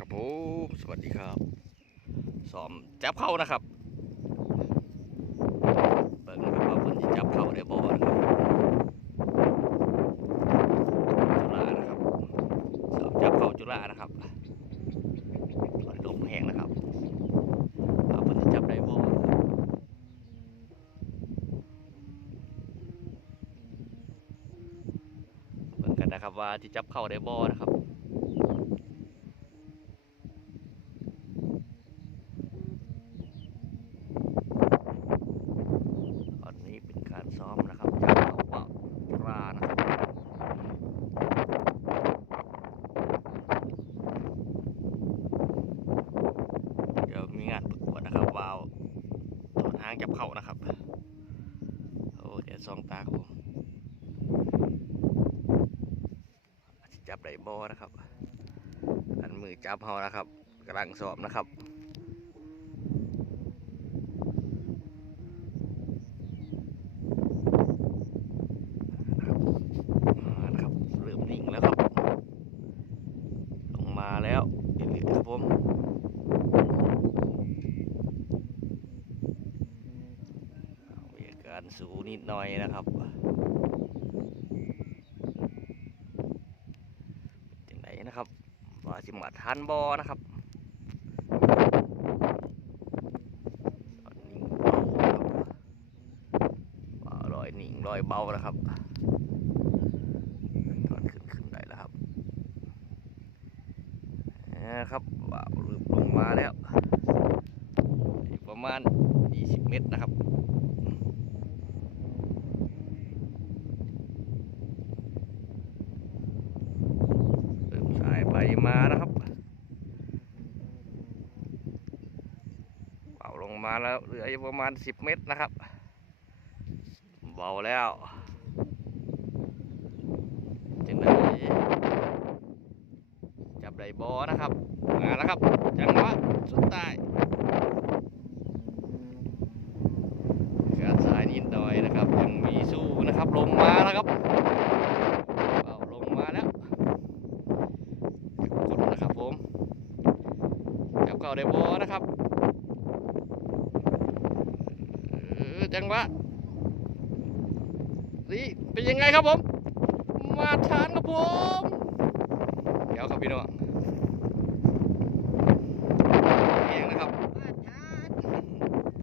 ครับผมสวัสดีครับสอมจับเข้านะครับเบิ่งนะครับว่าเพิ่นจะจับเข้าได้บ่นะครับจุฬานะครับสอมจับเข้าจุฬานะครับถอยลมแห้งนะครับว่าเพิ่นจะจับได้บ่นเบิ่งกันนะครับว่าที่จับเข้าได้บ่นะครับ ตอนนี้เป็นการซ้อมนะครับจากเขาเป่าจุฬานะครับเดี๋ยวมีงานประกวดนะครับวาวถอดหางจับเข่านะครับ โอ้เดี๋ยวซองตาครับผมจับไดบอนะครับ อันมือจับเฮานะครับกำลังซ้อมนะครับมาแล้วครับ เริ่มนิ่งแล้วครับ ลงมาแล้วเรื่อยๆครับผมมีอา การสูนิดหน่อยนะครับจังไหนนะครับว่าสิมาทานบอนะครับนิ่งเบาครับลอยนิ่งลอยเบานะครับตอนขึ้นขึ้นได้แล้วครับนะครับว้าวลืมลงมาแล้ว ประมาณ 20 เมตรนะครับ เริ่มสายไปมานะครับเบาล งมาแล้วเหลืออยู่ประมาณ10เมตรนะครับ เบาแล้วจังไดจับไดบอนะครับมาแล้วครับจังหวะสุดท้ายการสายนิดหน่อยนะครับยังมีสู้นะครับลงมาแล้วครับเอาลงมาแล้วกดนะครับผมจับเก่าไดบอนะครับเออ จังวะนี่เป็นยังไงครับผม มาทานครับผม เดี๋ยวครับพี่น้อง